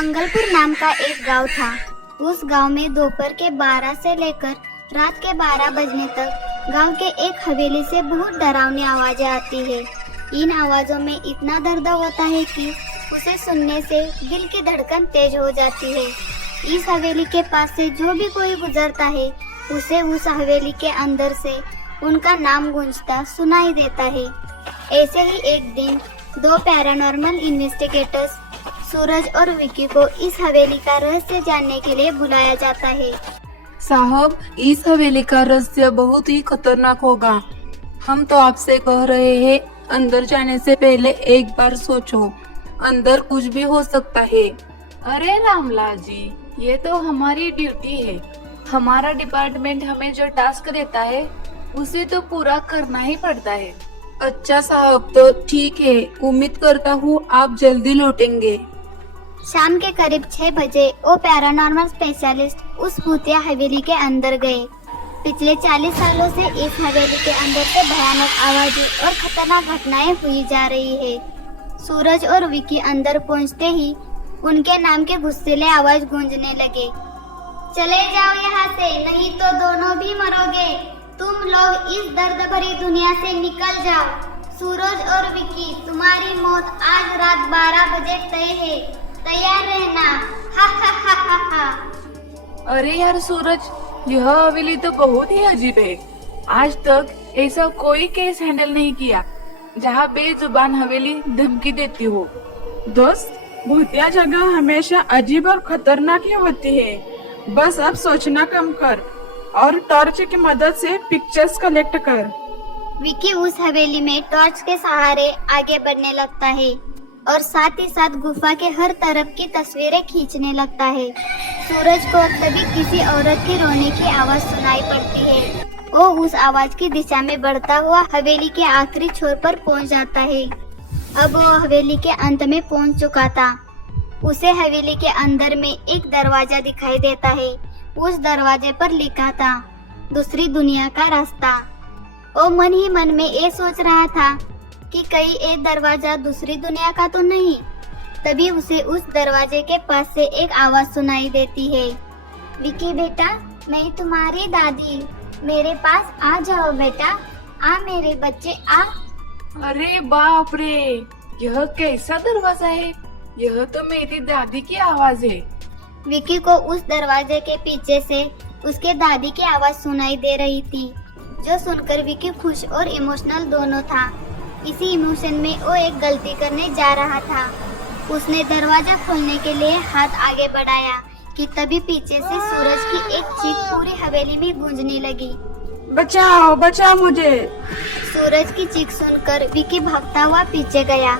मंगलपुर नाम का एक गांव था। उस गांव में दोपहर के 12 से लेकर रात के 12 बजने तक गांव के एक हवेली से बहुत डरावनी आवाजें आती है। इन आवाजों में इतना दर्द होता है कि उसे सुनने से दिल की धड़कन तेज हो जाती है। इस हवेली के पास से जो भी कोई गुजरता है उसे उस हवेली के अंदर से उनका नाम गूंजता सुनाई देता है। ऐसे ही एक दिन दो पैरानॉर्मल इन्वेस्टिगेटर्स सूरज और विकी को इस हवेली का रहस्य जानने के लिए बुलाया जाता है। साहब, इस हवेली का रहस्य बहुत ही खतरनाक होगा। हम तो आपसे कह रहे हैं, अंदर जाने से पहले एक बार सोचो, अंदर कुछ भी हो सकता है। अरे रामलाल जी, ये तो हमारी ड्यूटी है। हमारा डिपार्टमेंट हमें जो टास्क देता है उसे तो पूरा करना ही पड़ता है। अच्छा साहब, तो ठीक है, उम्मीद करता हूँ आप जल्दी लौटेंगे। शाम के करीब 6 बजे वो पैरानॉर्मल स्पेशलिस्ट उस भूतिया हवेली के अंदर गए। पिछले 40 सालों से इस हवेली के अंदर से भयानक आवाजें और खतरनाक घटनाएं हुई जा रही है। सूरज और विकी अंदर पहुंचते ही उनके नाम के गुस्सैले आवाज गूंजने लगे। चले जाओ यहाँ से, नहीं तो दोनों भी मरोगे। तुम लोग इस दर्द भरी दुनिया से निकल जाओ। सूरज और विकी, तुम्हारी मौत आज रात 12 बजे तय है, तैयार रहना। हा हा हा हा हा। अरे यार सूरज, यह हवेली तो बहुत ही अजीब है। आज तक ऐसा कोई केस हैंडल नहीं किया जहाँ बेजुबान हवेली धमकी देती हो। दोस्त, भूतिया जगह हमेशा अजीब और खतरनाक ही होती है। बस अब सोचना कम कर और टॉर्च की मदद से पिक्चर्स कलेक्ट कर। विकी उस हवेली में टॉर्च के सहारे आगे बढ़ने लगता है और साथ ही साथ गुफा के हर तरफ की तस्वीरें खींचने लगता है। सूरज को तभी किसी औरत की रोने की आवाज सुनाई पड़ती है। वो उस आवाज की दिशा में बढ़ता हुआ हवेली के आखिरी छोर पर पहुंच जाता है। अब वो हवेली के अंत में पहुंच चुका था। उसे हवेली के अंदर में एक दरवाजा दिखाई देता है। उस दरवाजे पर लिखा था, दूसरी दुनिया का रास्ता। वो मन ही मन में ये सोच रहा था कि कहीं एक दरवाजा दूसरी दुनिया का तो नहीं। तभी उसे उस दरवाजे के पास से एक आवाज सुनाई देती है। विकी बेटा, मैं तुम्हारी दादी, मेरे पास आ जाओ बेटा, आ मेरे बच्चे आ। अरे बाप रे, यह कैसा दरवाजा है? यह तो मेरी दादी की आवाज है। विकी को उस दरवाजे के पीछे से उसके दादी की आवाज सुनाई दे रही थी, जो सुनकर विकी खुश और इमोशनल दोनों था। इसी इमोशन में वो एक गलती करने जा रहा था। उसने दरवाजा खोलने के लिए हाथ आगे बढ़ाया कि तभी पीछे से सूरज की एक चीख पूरी हवेली में गूंजने लगी। बचाओ, बचाओ मुझे। सूरज की चीख सुनकर विकी भागता हुआ पीछे गया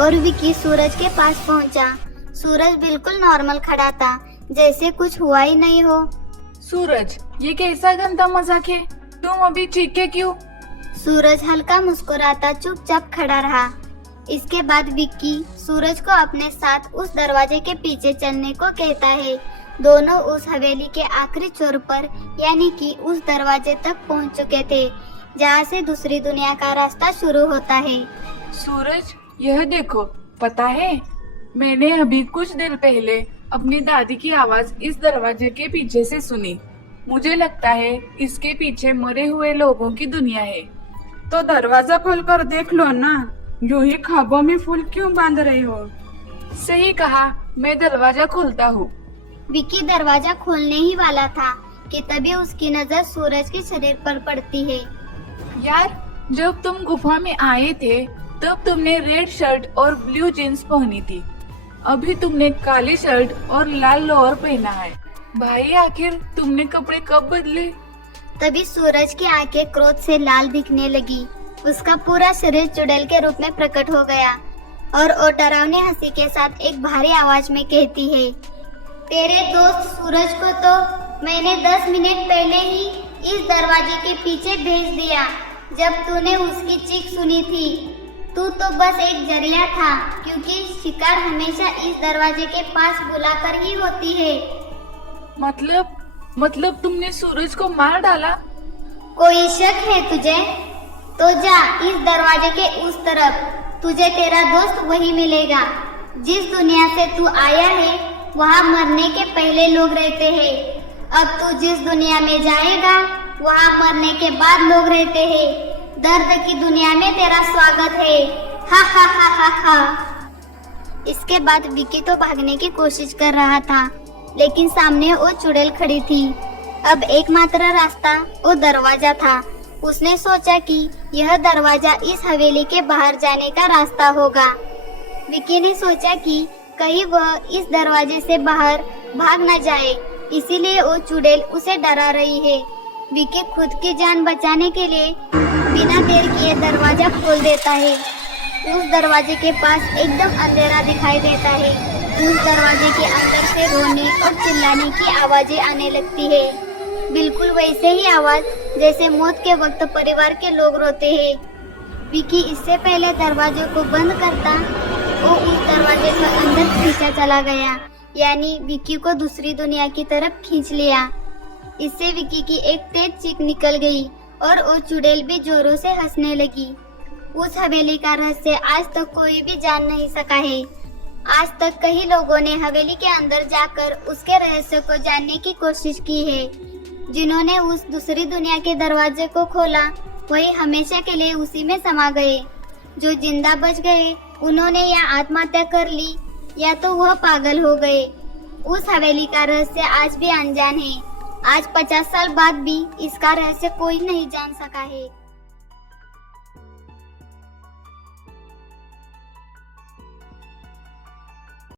और विकी सूरज के पास पहुंचा। सूरज बिल्कुल नॉर्मल खड़ा था, जैसे कुछ हुआ ही नहीं हो। सूरज, ये कैसा गंदा मजाक है? तुम अभी चीखे क्यों? सूरज हल्का मुस्कुराता चुपचाप खड़ा रहा। इसके बाद विक्की सूरज को अपने साथ उस दरवाजे के पीछे चलने को कहता है। दोनों उस हवेली के आखिरी छोर पर यानी कि उस दरवाजे तक पहुंच चुके थे, जहां से दूसरी दुनिया का रास्ता शुरू होता है। सूरज, यह देखो, पता है मैंने अभी कुछ देर पहले अपनी दादी की आवाज इस दरवाजे के पीछे से सुनी। मुझे लगता है इसके पीछे मरे हुए लोगों की दुनिया है। तो दरवाजा खोलकर देख लो ना, यूं ही ख्वाबों में फूल क्यों बांध रहे हो? सही कहा, मैं दरवाजा खोलता हूँ। विक्की दरवाजा खोलने ही वाला था कि तभी उसकी नजर सूरज के शरीर पर पड़ती है। यार, जब तुम गुफा में आए थे तब तुमने रेड शर्ट और ब्लू जीन्स पहनी थी। अभी तुमने काली शर्ट और लाल लोअर पहना है। भाई, आखिर तुमने कपड़े कब बदले? तभी सूरज की आंखें क्रोध से लाल दिखने लगी। उसका पूरा शरीर चुड़ैल के रूप में प्रकट हो गया और वो डरावनी हंसी के साथ एक भारी आवाज में कहती है, तेरे दोस्त सूरज को तो मैंने 10 मिनट पहले ही इस दरवाजे के पीछे भेज दिया। जब तूने उसकी चीख सुनी थी, तू तो बस एक जरिया था, क्योंकि शिकार हमेशा इस दरवाजे के पास बुलाकर ही होती है। मतलब तुमने सूरज को मार डाला? कोई शक है तुझे? तो जा इस दरवाजे के उस तरफ, तुझे तेरा दोस्त वही मिलेगा। जिस दुनिया से तू आया है वहाँ मरने के पहले लोग रहते हैं। अब तू जिस दुनिया में जाएगा वहाँ मरने के बाद लोग रहते हैं। दर्द की दुनिया में तेरा स्वागत है। हा हा हा हा हा। इसके बाद विकी तो भागने की कोशिश कर रहा था, लेकिन सामने वो चुड़ैल खड़ी थी। अब एकमात्र रास्ता वो दरवाजा था। उसने सोचा कि यह दरवाजा इस हवेली के बाहर जाने का रास्ता होगा। विकी ने सोचा कि कहीं वह इस दरवाजे से बाहर भाग न जाए, इसीलिए वो चुड़ैल उसे डरा रही है। विकी खुद की जान बचाने के लिए बिना देर किए दरवाजा खोल देता है। उस दरवाजे के पास एकदम अंधेरा दिखाई देता है। उस दरवाजे के अंदर से रोने और चिल्लाने की आवाजें आने लगती है, बिल्कुल वैसे ही आवाज जैसे मौत के वक्त परिवार के लोग रोते हैं। विकी इससे पहले दरवाजे को बंद करता, वो उस दरवाजे के अंदर खींचा चला गया, यानी विकी को दूसरी दुनिया की तरफ खींच लिया। इससे विकी की एक तेज चीख निकल गई और वो चुड़ैल भी जोरों से हंसने लगी। उस हवेली का रहस्य आज तक कोई भी जान नहीं सका है। आज तक कई लोगों ने हवेली के अंदर जाकर उसके रहस्य को जानने की कोशिश की है। जिन्होंने उस दूसरी दुनिया के दरवाजे को खोला वही हमेशा के लिए उसी में समा गए। जो जिंदा बच गए उन्होंने या आत्महत्या कर ली या तो वह पागल हो गए। उस हवेली का रहस्य आज भी अनजान है। आज 50 साल बाद भी इसका रहस्य कोई नहीं जान सका है।